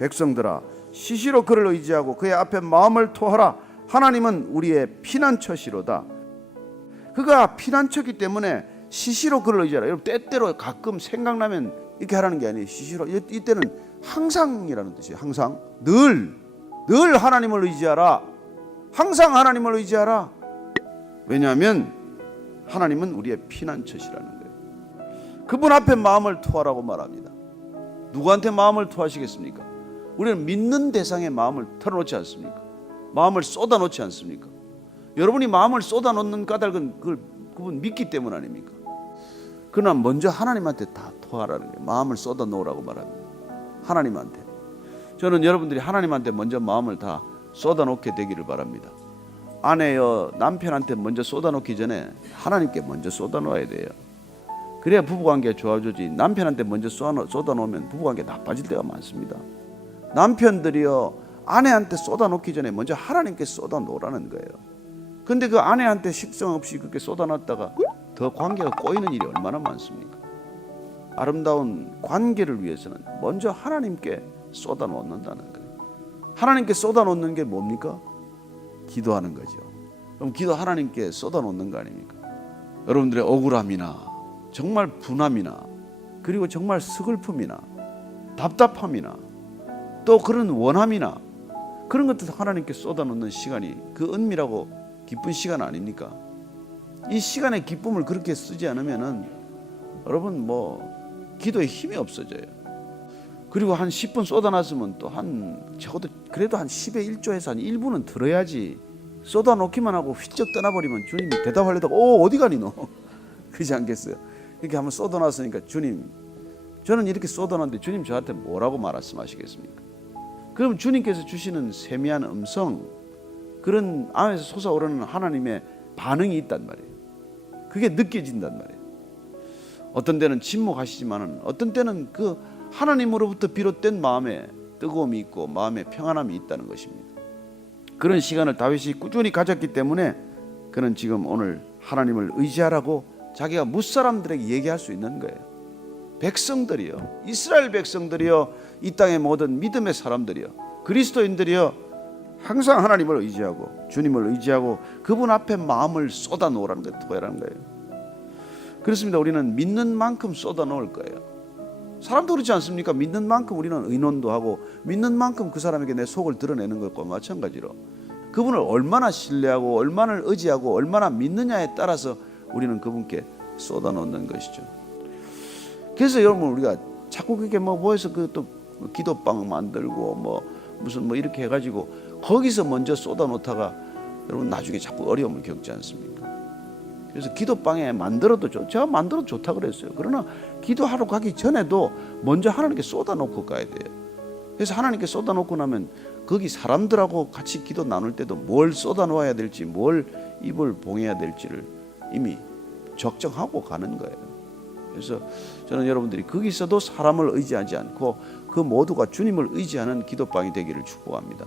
백성들아 시시로 그를 의지하고 그의 앞에 마음을 토하라. 하나님은 우리의 피난처시로다. 그가 피난처기 때문에 시시로 그를 의지하라. 여러분 때때로 가끔 생각나면 이렇게 하라는 게 아니에요. 시시로. 이- 이때는 항상이라는 뜻이에요. 항상. 늘. 늘 하나님을 의지하라. 항상 하나님을 의지하라. 왜냐하면 하나님은 우리의 피난처시라는 거예요. 그분 앞에 마음을 토하라고 말합니다. 누구한테 마음을 토하시겠습니까? 우리는 믿는 대상에 마음을 털어놓지 않습니까? 마음을 쏟아놓지 않습니까? 여러분이 마음을 쏟아놓는 까닭은 그걸 그분 믿기 때문 아닙니까? 그러나 먼저 하나님한테 다 토하라는 거예요. 마음을 쏟아놓으라고 말합니다. 하나님한테. 저는 여러분들이 하나님한테 먼저 마음을 다 쏟아놓게 되기를 바랍니다. 아내여 남편한테 먼저 쏟아놓기 전에 하나님께 먼저 쏟아놓아야 돼요. 그래야 부부관계가 좋아지지 남편한테 먼저 쏟아놓- 쏟아놓으면 부부관계 나빠질 때가 많습니다 남편들이요 아내한테 쏟아놓기 전에 먼저 하나님께 쏟아놓으라는 거예요 근데 그 아내한테 식성 없이 그렇게 쏟아놨다가 더 관계가 꼬이는 일이 얼마나 많습니까 아름다운 관계를 위해서는 먼저 하나님께 쏟아놓는다는 거예요 하나님께 쏟아놓는 게 뭡니까? 기도하는 거죠 그럼 기도 하나님께 쏟아놓는 거 아닙니까? 여러분들의 억울함이나 정말 분함이나 그리고 정말 서글픔이나 답답함이나 또 그런 원함이나 그런 것들 하나님께 쏟아놓는 시간이 그 은밀하고 기쁜 시간 아닙니까? 이 시간의 기쁨을 그렇게 쓰지 않으면은 여러분 뭐 기도에 힘이 없어져요. 그리고 한 10분 쏟아놨으면 또 한 적어도 그래도 한 10의 1조에서 한 1분은 들어야지 쏟아놓기만 하고 휘쩍 떠나버리면 주님이 대답하려다가 오 어디 가니 너 그렇지 않겠어요? 이렇게 한번 쏟아놨으니까 주님 저는 이렇게 쏟아놨는데 주님 저한테 뭐라고 말씀하시겠습니까? 그럼 주님께서 주시는 세미한 음성 그런 안에서 솟아오르는 하나님의 반응이 있단 말이에요. 그게 느껴진단 말이에요. 어떤 때는 침묵하시지만은 어떤 때는 그 하나님으로부터 비롯된 마음에 뜨거움이 있고 마음에 평안함이 있다는 것입니다. 그런 시간을 다윗이 꾸준히 가졌기 때문에 그는 지금 오늘 하나님을 의지하라고 자기가 무사람들에게 얘기할 수 있는 거예요. 백성들이요, 이스라엘 백성들이요, 이 땅의 모든 믿음의 사람들이요, 그리스도인들이요, 항상 하나님을 의지하고 주님을 의지하고 그분 앞에 마음을 쏟아 놓으라는 거예요, 토해라는 거예요. 그렇습니다. 우리는 믿는 만큼 쏟아 놓을 거예요. 사람도 그렇지 않습니까? 믿는 만큼 우리는 의논도 하고 믿는 만큼 그 사람에게 내 속을 드러내는 것과 마찬가지로 그분을 얼마나 신뢰하고 얼마나 의지하고 얼마나 믿느냐에 따라서 우리는 그분께 쏟아 놓는 것이죠. 그래서 여러분 우리가 자꾸 그렇게 뭐 모여서 그또 기도방 만들고 뭐 무슨 뭐 이렇게 해가지고 거기서 먼저 쏟아놓다가 여러분 나중에 자꾸 어려움을 겪지 않습니까? 그래서 기도방에 만들어도 좋, 제가 만들어도 좋다 그랬어요. 그러나 기도하러 가기 전에도 먼저 하나님께 쏟아놓고 가야 돼요. 그래서 하나님께 쏟아놓고 나면 거기 사람들하고 같이 기도 나눌 때도 뭘 쏟아놓아야 될지 뭘 입을 봉해야 될지를 이미 적정하고 가는 거예요. 그래서 저는 여러분들이 거기서도 사람을 의지하지 않고 그 모두가 주님을 의지하는 기도방이 되기를 축복합니다.